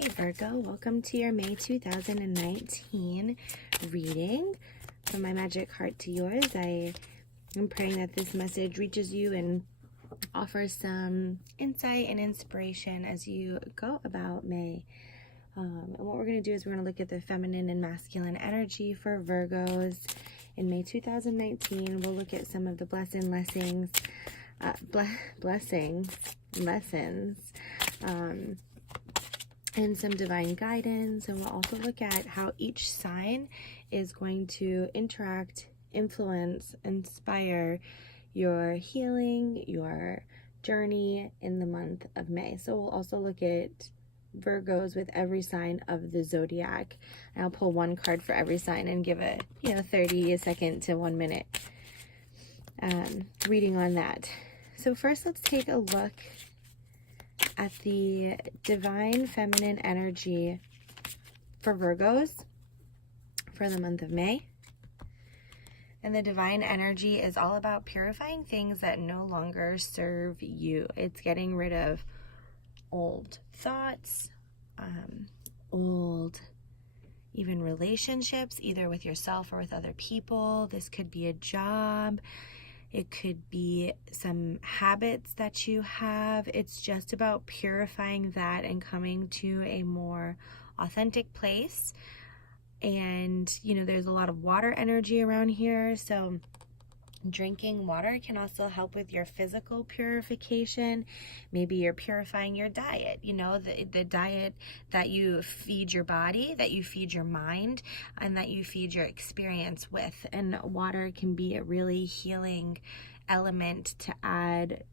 Hey Virgo, welcome to your May 2019 reading. From my magic heart to yours, I am praying that this message reaches you and offers some insight and inspiration as you go about May. And what we're going to do is we're going to look at the feminine and masculine energy for Virgos in May 2019. We'll look at some of the lessons, and some divine guidance, and we'll also look at how each sign is going to interact, influence, inspire your healing, your journey in the month of May. So we'll also look at Virgos with every sign of the zodiac. I'll pull one card for every sign and give a 30 second to 1 minute reading on that. So first, let's take a look at the divine feminine energy for Virgos for the month of May. And the divine energy is all about purifying things that no longer serve you. It's getting rid of old thoughts, old even relationships, either with yourself or with other people. This could be a job. It could be some habits that you have. It's just about purifying that and coming to a more authentic place. And, there's a lot of water energy around here. So drinking water can also help with your physical purification. Maybe you're purifying your diet, the diet that you feed your body, that you feed your mind, and that you feed your experience with. And water can be a really healing element to add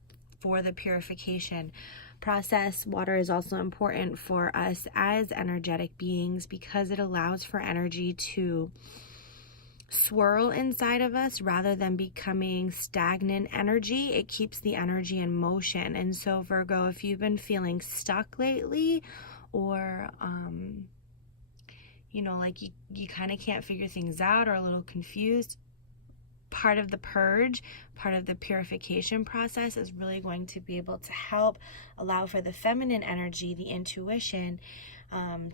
for the purification process. Water is also important for us as energetic beings because it allows for energy to swirl inside of us rather than becoming stagnant energy. It keeps the energy in motion. And so Virgo, if you've been feeling stuck lately, or like you kind of can't figure things out or a little confused, part of the purge, part of the purification process is really going to be able to help allow for the feminine energy, the intuition,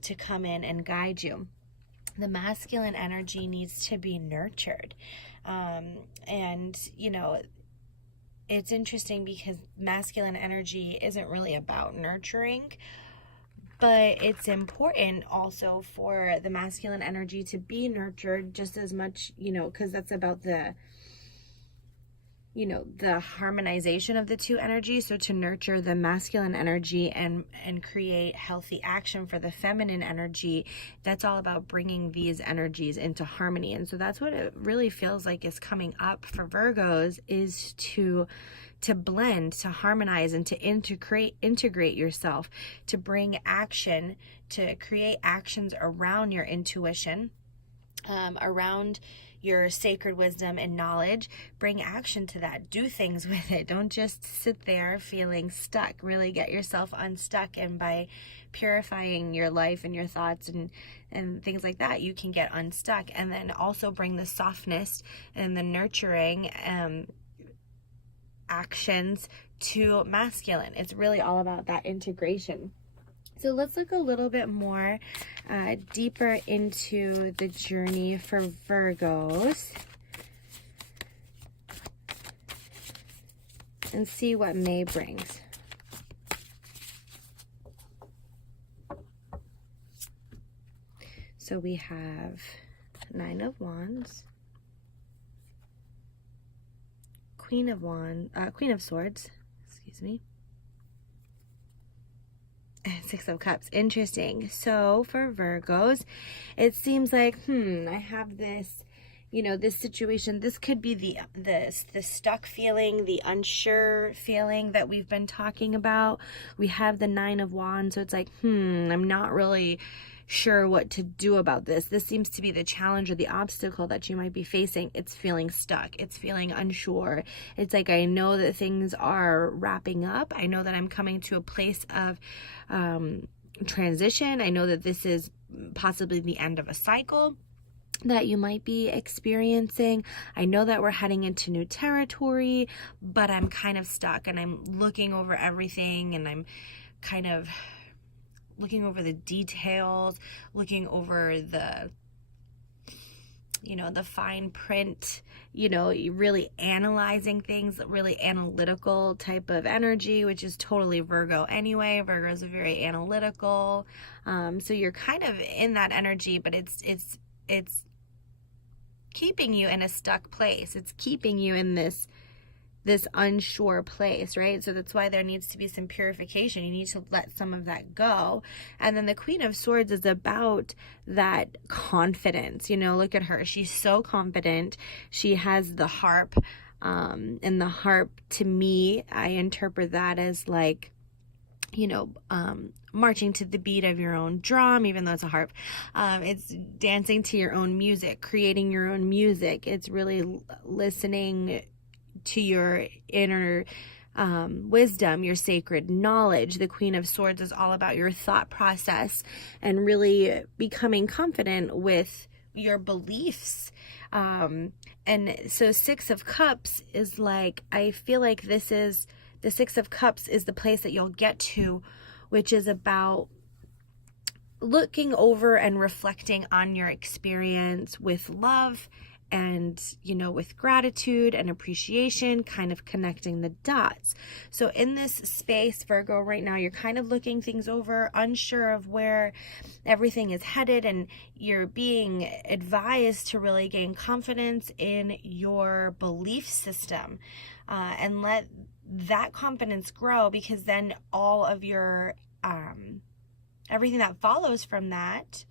to come in and guide you. The masculine energy needs to be nurtured. It's interesting because masculine energy isn't really about nurturing, but it's important also for the masculine energy to be nurtured just as much, because that's about the harmonization of the two energies. So to nurture the masculine energy and create healthy action for the feminine energy, that's all about bringing these energies into harmony. And so that's what it really feels like is coming up for Virgos, is to blend, to harmonize, and to integrate yourself, to bring action, to create actions around your intuition, around your sacred wisdom and knowledge. Bring action to that. Do things with it. Don't just sit there feeling stuck. Really get yourself unstuck, and by purifying your life and your thoughts and things like that, you can get unstuck. And then also bring the softness and the nurturing actions to masculine. It's really all about that integration. So let's look a little bit more deeper into the journey for Virgos and see what May brings. So we have Nine of Wands, Queen of Swords, Six of Cups. Interesting. So for Virgos, it seems like, I have this, this situation. This could be the stuck feeling, the unsure feeling that we've been talking about. We have the Nine of Wands. So it's like, I'm not really sure what to do about this. This seems to be the challenge or the obstacle that you might be facing. It's feeling stuck. It's feeling unsure. It's like, I know that things are wrapping up. I know that I'm coming to a place of transition. I know that this is possibly the end of a cycle that you might be experiencing. I know that we're heading into new territory, but I'm kind of stuck, and I'm looking over everything, and I'm kind of looking over the details, looking over the, you know, the fine print, you know, really analyzing things, really analytical type of energy, which is totally Virgo anyway. Virgo is very analytical. So you're kind of in that energy, but it's keeping you in a stuck place. It's keeping you in this unsure place, right? So that's why there needs to be some purification. You need to let some of that go. And then the Queen of Swords is about that confidence. You know, look at her. She's so confident. She has the harp. And the harp, to me, I interpret that as like, you know, marching to the beat of your own drum, even though it's a harp. It's dancing to your own music, creating your own music. It's really listening to your inner wisdom, your sacred knowledge. The Queen of Swords is all about your thought process and really becoming confident with your beliefs. And so Six of Cups is like, I feel like the Six of Cups is the place that you'll get to, which is about looking over and reflecting on your experience with love and, you know, with gratitude and appreciation, kind of connecting the dots. So in this space, Virgo, right now, you're kind of looking things over, unsure of where everything is headed, and you're being advised to really gain confidence in your belief system, and let that confidence grow, because then all of your, everything that follows from that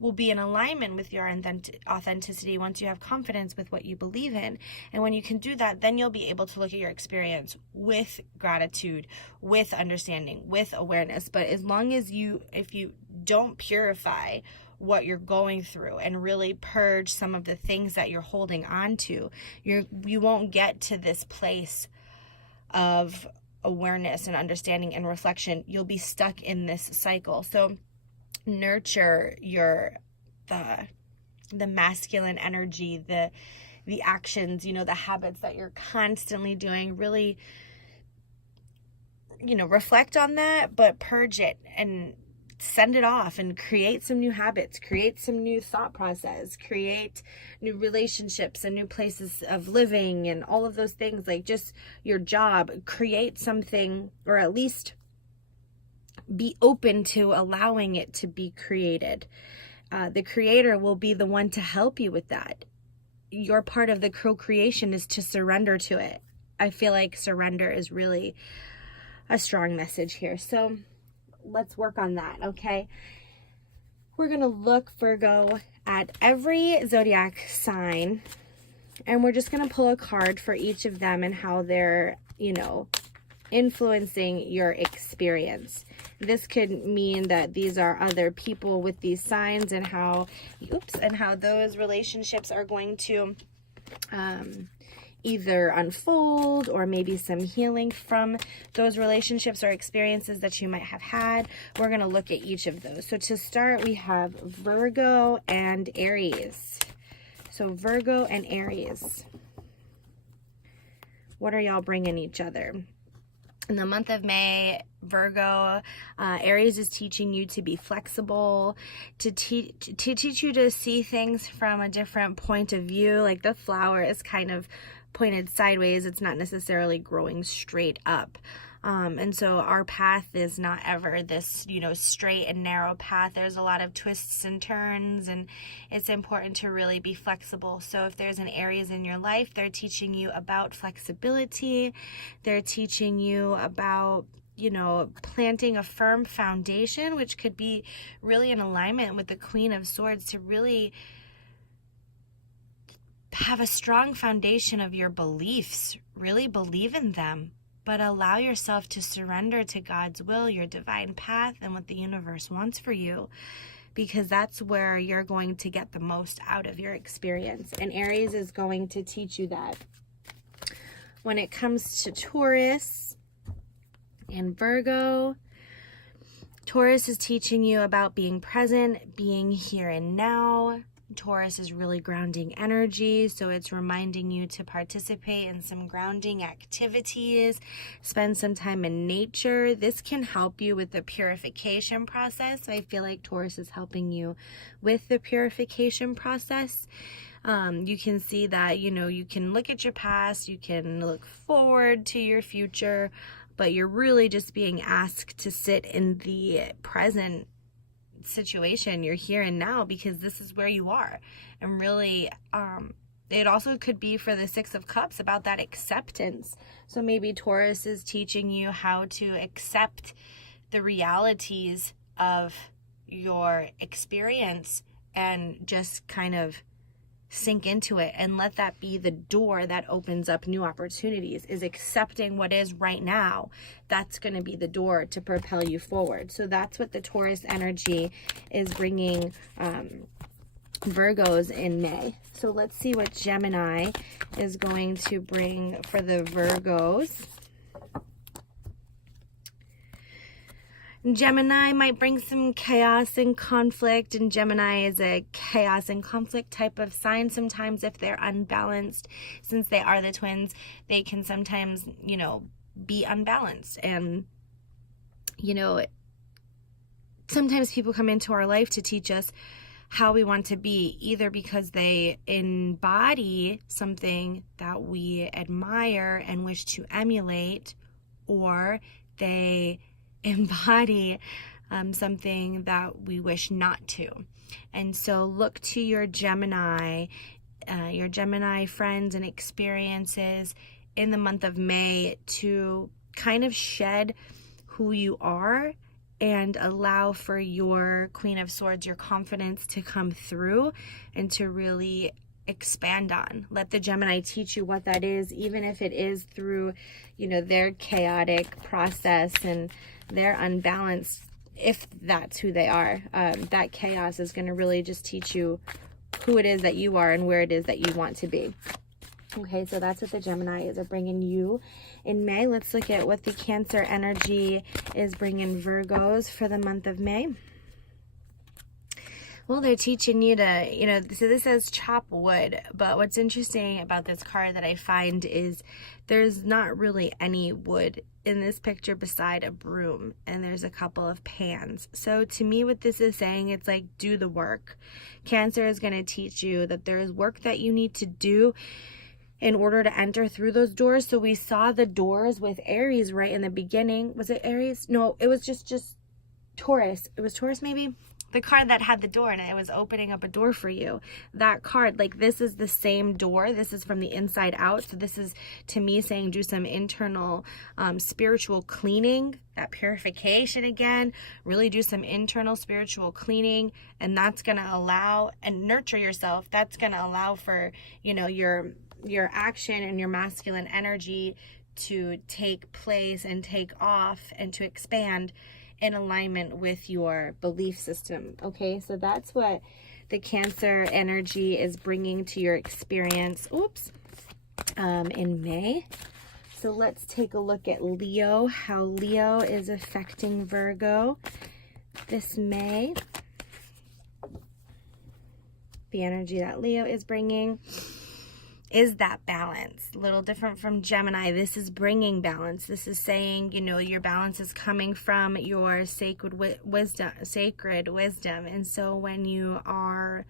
will be in alignment with your authenticity once you have confidence with what you believe in. And when you can do that, then you'll be able to look at your experience with gratitude, with understanding, with awareness. But as long as if you don't purify what you're going through and really purge some of the things that you're holding on to, you won't get to this place of awareness and understanding and reflection. You'll be stuck in this cycle. So nurture the masculine energy, the actions, you know, the habits that you're constantly doing. Really, you know, reflect on that, but purge it and send it off and create some new habits, create some new thought process, create new relationships and new places of living and all of those things. Like just your job, create something, or at least be open to allowing it to be created. The creator will be the one to help you with that. Your part of the co-creation is to surrender to it. I feel like surrender is really a strong message here. So let's work on that, okay? We're going to look, Virgo, at every zodiac sign, and we're just going to pull a card for each of them and how they're, you know, influencing your experience. This could mean that these are other people with these signs, and how those relationships are going to either unfold, or maybe some healing from those relationships or experiences that you might have had. We're going to look at each of those. So to start, we have Virgo and Aries. So Virgo and Aries, what are y'all bringing each other? In the month of May, Virgo, Aries is teaching you to be flexible, to teach you to see things from a different point of view. Like the flower is kind of pointed sideways. It's not necessarily growing straight up. And so our path is not ever this, you know, straight and narrow path. There's a lot of twists and turns, and it's important to really be flexible. So if there's an Aries in your life, they're teaching you about flexibility. They're teaching you about, you know, planting a firm foundation, which could be really in alignment with the Queen of Swords, to really have a strong foundation of your beliefs, really believe in them, but allow yourself to surrender to God's will, your divine path, and what the universe wants for you, because that's where you're going to get the most out of your experience. And Aries is going to teach you that. When it comes to Taurus and Virgo, Taurus is teaching you about being present, being here and now, Taurus is really grounding energy, so it's reminding you to participate in some grounding activities, spend some time in nature. This can help you with the purification process. So I feel like Taurus is helping you with the purification process. You can see that, you can look at your past, you can look forward to your future, but you're really just being asked to sit in the present situation. You're here and now because this is where you are. And really, it also could be for the Six of Cups about that acceptance. So maybe Taurus is teaching you how to accept the realities of your experience and just kind of sink into it and let that be the door that opens up new opportunities. Is accepting what is right now. That's going to be the door to propel you forward. So that's what the Taurus energy is bringing Virgos in May. So let's see what Gemini is going to bring for the Virgos. Gemini might bring some chaos and conflict, and Gemini is a chaos and conflict type of sign. Sometimes if they're unbalanced, since they are the twins, they can sometimes, be unbalanced. And, sometimes people come into our life to teach us how we want to be, either because they embody something that we admire and wish to emulate, or they embody something that we wish not to. And so look to your Gemini friends and experiences in the month of May to kind of shed who you are and allow for your Queen of Swords, your confidence, to come through and to really expand on. Let the Gemini teach you what that is, even if it is through, their chaotic process and their unbalanced, if that's who they are. That chaos is going to really just teach you who it is that you are and where it is that you want to be. Okay, so that's what the Gemini is bringing you in May. Let's look at what the Cancer energy is bringing Virgos for the month of May. Well, they're teaching you to, so this says chop wood, but what's interesting about this card that I find is there's not really any wood in this picture beside a broom, and there's a couple of pans. So to me, what this is saying, it's like, do the work. Cancer is going to teach you that there is work that you need to do in order to enter through those doors. So we saw the doors with Aries right in the beginning. Was it Aries? No, it was just Taurus. It was Taurus maybe? The card that had the door and it was opening up a door for you. That card, like, this is the same door. This is from the inside out. So this is, to me, saying do some internal spiritual cleaning, that purification again. Really do some internal spiritual cleaning, and that's going to allow, and nurture yourself. That's going to allow for, your action and your masculine energy to take place and take off and to expand in alignment with your belief system. Okay, so that's what the Cancer energy is bringing to your experience in May. So let's take a look at Leo, how Leo is affecting Virgo this May. The energy that Leo is bringing is that balance. A little different from Gemini. This is bringing balance. This is saying, your balance is coming from your sacred wisdom. And so when you are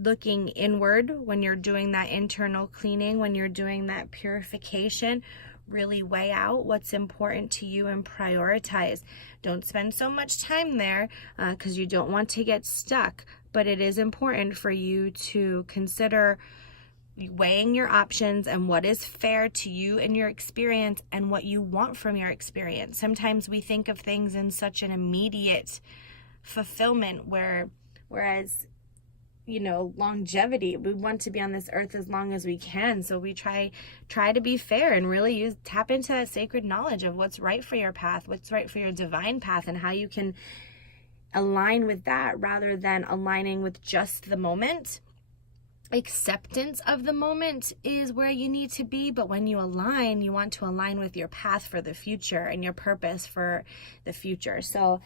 looking inward, when you're doing that internal cleaning, when you're doing that purification, really weigh out what's important to you and prioritize. Don't spend so much time there because you don't want to get stuck. But it is important for you to consider weighing your options and what is fair to you and your experience and what you want from your experience. Sometimes we think of things in such an immediate fulfillment whereas longevity, we want to be on this earth as long as we can. So we try to be fair and really tap into that sacred knowledge of what's right for your path, what's right for your divine path, and how you can align with that rather than aligning with just the moment acceptance of the moment is where you need to be, but when you align, you want to align with your path for the future and your purpose for the future. So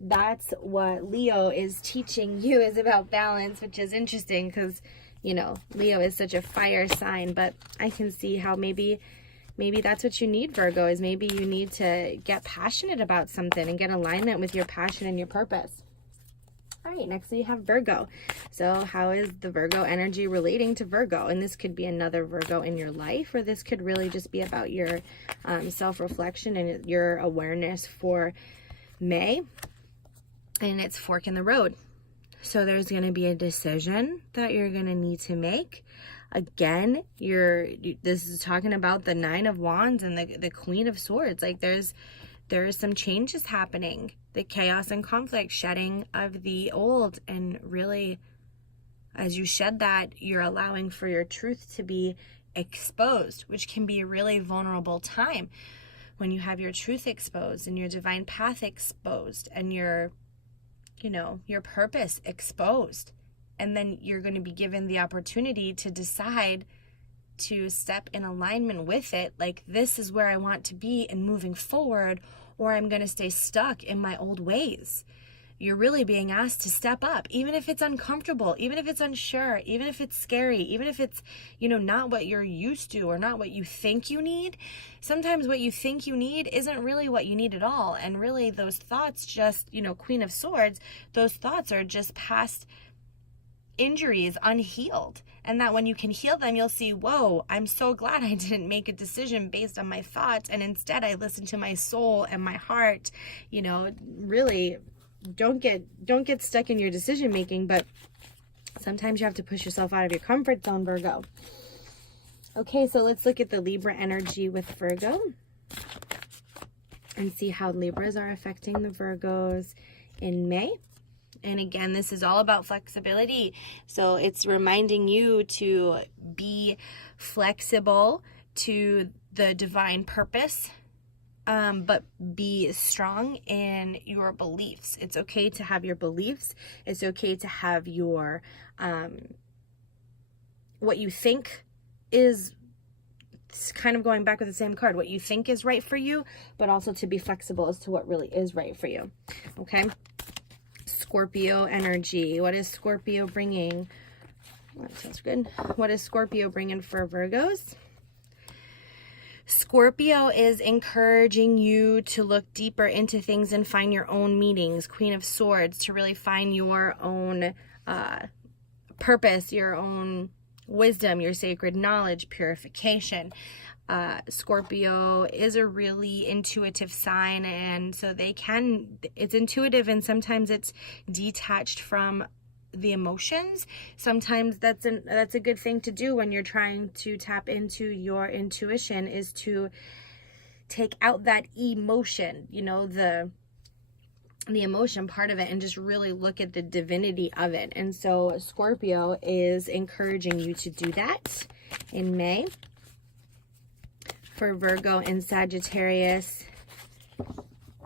that's what Leo is teaching you, is about balance, which is interesting because, you know, Leo is such a fire sign, but I can see how maybe that's what you need, Virgo, is maybe you need to get passionate about something and get alignment with your passion and your purpose. All right, next we have Virgo. So how is the Virgo energy relating to Virgo? And this could be another Virgo in your life, or this could really just be about your self-reflection and your awareness for May. And it's fork in the road. So there's going to be a decision that you're going to need to make. Again, this is talking about the Nine of Wands and the Queen of Swords. Like there is some changes happening, the chaos and conflict, shedding of the old. And really, as you shed that, you're allowing for your truth to be exposed, which can be a really vulnerable time when you have your truth exposed and your divine path exposed and your purpose exposed. And then you're going to be given the opportunity to decide to step in alignment with it. Like, this is where I want to be and moving forward, or I'm going to stay stuck in my old ways. You're really being asked to step up, even if it's uncomfortable, even if it's unsure, even if it's scary, even if it's, not what you're used to or not what you think you need. Sometimes what you think you need isn't really what you need at all. And really those thoughts just, Queen of Swords, those thoughts are just past injuries unhealed, and that when you can heal them, you'll see, whoa, I'm so glad I didn't make a decision based on my thoughts, and instead I listened to my soul and my heart. Really don't get stuck in your decision making, but sometimes you have to push yourself out of your comfort zone, Virgo. Okay, so let's look at the Libra energy with Virgo and see how Libras are affecting the Virgos in May. And again, this is all about flexibility. So it's reminding you to be flexible to the divine purpose, but be strong in your beliefs. It's okay to have your beliefs. It's okay to have your, what you think is, it's kind of going back with the same card, what you think is right for you, but also to be flexible as to what really is right for you. Okay. Scorpio energy. What is Scorpio bringing? That sounds good. What is Scorpio bringing for Virgos? Scorpio is encouraging you to look deeper into things and find your own meanings. Queen of Swords, to really find your own purpose, your own wisdom, your sacred knowledge, purification. Scorpio is a really intuitive sign, and so it's intuitive, and sometimes it's detached from the emotions. Sometimes that's a good thing to do when you're trying to tap into your intuition, is to take out that emotion, the emotion part of it, and just really look at the divinity of it. And so Scorpio is encouraging you to do that in May. For Virgo and Sagittarius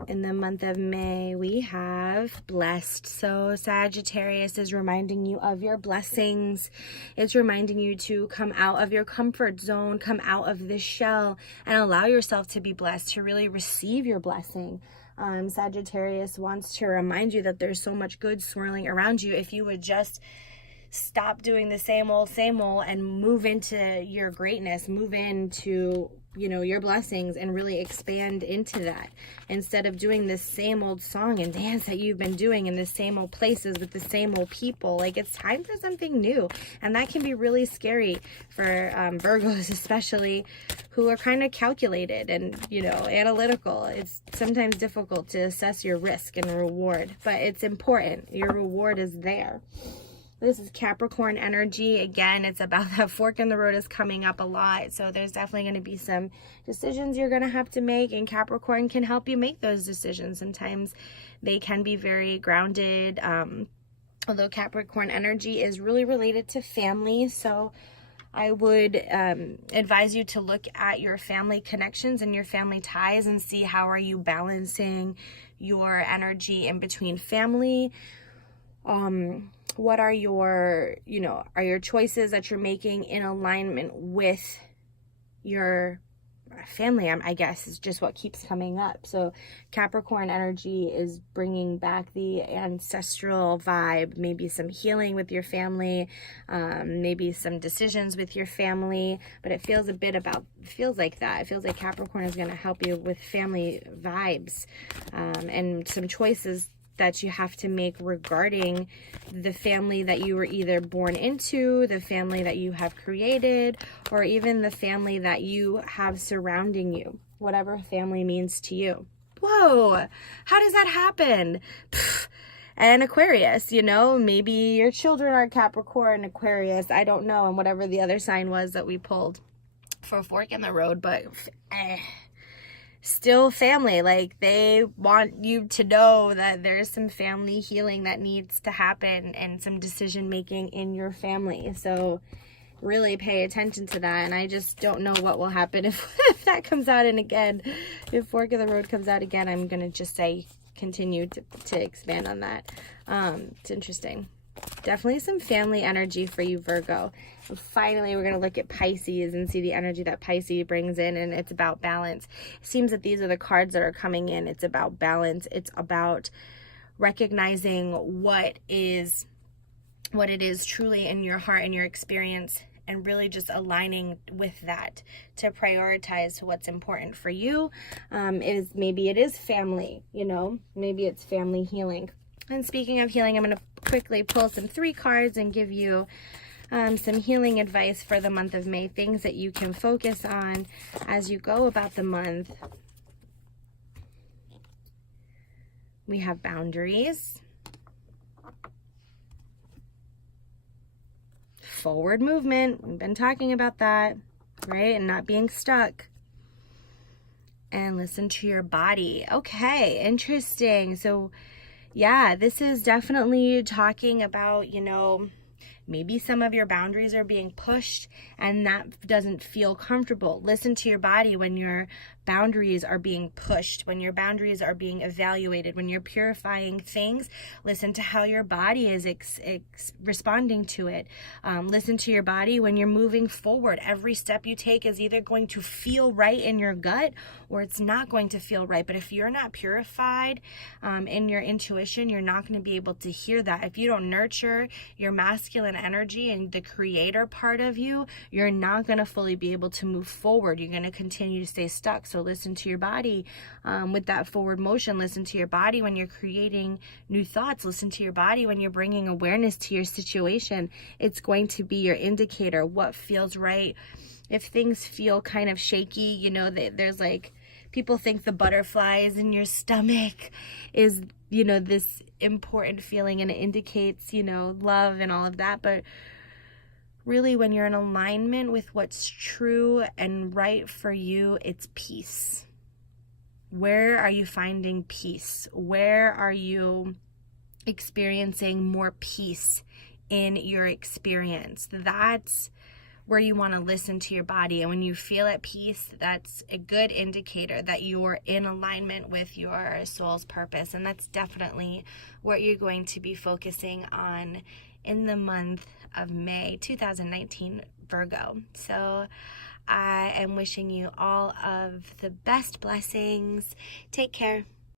in the month of May, we have blessed. So Sagittarius is reminding you of your blessings. It's reminding you to come out of your comfort zone, come out of this shell, and allow yourself to be blessed, to really receive your blessing. Sagittarius wants to remind you that there's so much good swirling around you. If you would just stop doing the same old, and move into your greatness, move into your blessings, and really expand into that, instead of doing this same old song and dance that you've been doing in the same old places with the same old people. Like, it's time for something new, and that can be really scary for Virgos, especially, who are kind of calculated and analytical. It's sometimes difficult to assess your risk and reward, but it's important. Your reward is there. This is Capricorn energy. Again, it's about that fork in the road is coming up a lot. So there's definitely going to be some decisions you're going to have to make, and Capricorn can help you make those decisions. Sometimes they can be very grounded, although Capricorn energy is really related to family. So I would advise you to look at your family connections and your family ties and see how are you balancing your energy in between family, What are your, are your choices that you're making in alignment with your family? I guess is just what keeps coming up. So Capricorn energy is bringing back the ancestral vibe, maybe some healing with your family, maybe some decisions with your family, but it feels like that. It feels like Capricorn is going to help you with family vibes, and some choices that you have to make regarding the family that you were either born into, the family that you have created, or even the family that you have surrounding you, whatever family means to you. Whoa, how does that happen? And Aquarius, maybe your children are Capricorn, Aquarius, I don't know, and whatever the other sign was that we pulled for a fork in the road, but still family. Like, they want you to know that there's some family healing that needs to happen and some decision making in your family. So really pay attention to that. And I just don't know what will happen if that comes out. And again, if fork in the road comes out again, I'm going to just say continue to expand on that. It's interesting. Definitely some family energy for you, Virgo. And finally, we're going to look at Pisces and see the energy that Pisces brings in, and it's about balance. It seems that these are the cards that are coming in. It's about balance. It's about recognizing what it is truly in your heart and your experience, and really just aligning with that to prioritize what's important for you. Maybe it is family, maybe it's family healing. And speaking of healing, I'm going to quickly pull some 3 cards and give you some healing advice for the month of May, things that you can focus on as you go about the month. We have boundaries, forward movement, we've been talking about that, right? And not being stuck. And listen to your body. Okay, interesting. So yeah, this is definitely talking about, maybe some of your boundaries are being pushed and that doesn't feel comfortable. Listen to your body when your boundaries are being pushed, when your boundaries are being evaluated, when you're purifying things. Listen to how your body is responding to it. Listen to your body when you're moving forward. Every step you take is either going to feel right in your gut or it's not going to feel right. But if you're not purified in your intuition, you're not going to be able to hear that. If you don't nurture your masculine energy and the creator part of you, you're not going to fully be able to move forward. You're going to continue to stay stuck. So listen to your body with that forward motion. Listen to your body when you're creating new thoughts. Listen to your body when you're bringing awareness to your situation. It's going to be your indicator, what feels right. If things feel kind of shaky, there's like, people think the butterflies in your stomach is, this important feeling, and it indicates, love and all of that. But really, when you're in alignment with what's true and right for you, it's peace. Where are you finding peace? Where are you experiencing more peace in your experience? That's where you want to listen to your body. And when you feel at peace, that's a good indicator that you're in alignment with your soul's purpose. And that's definitely what you're going to be focusing on in the month of May 2019, Virgo. So I am wishing you all of the best blessings. Take care.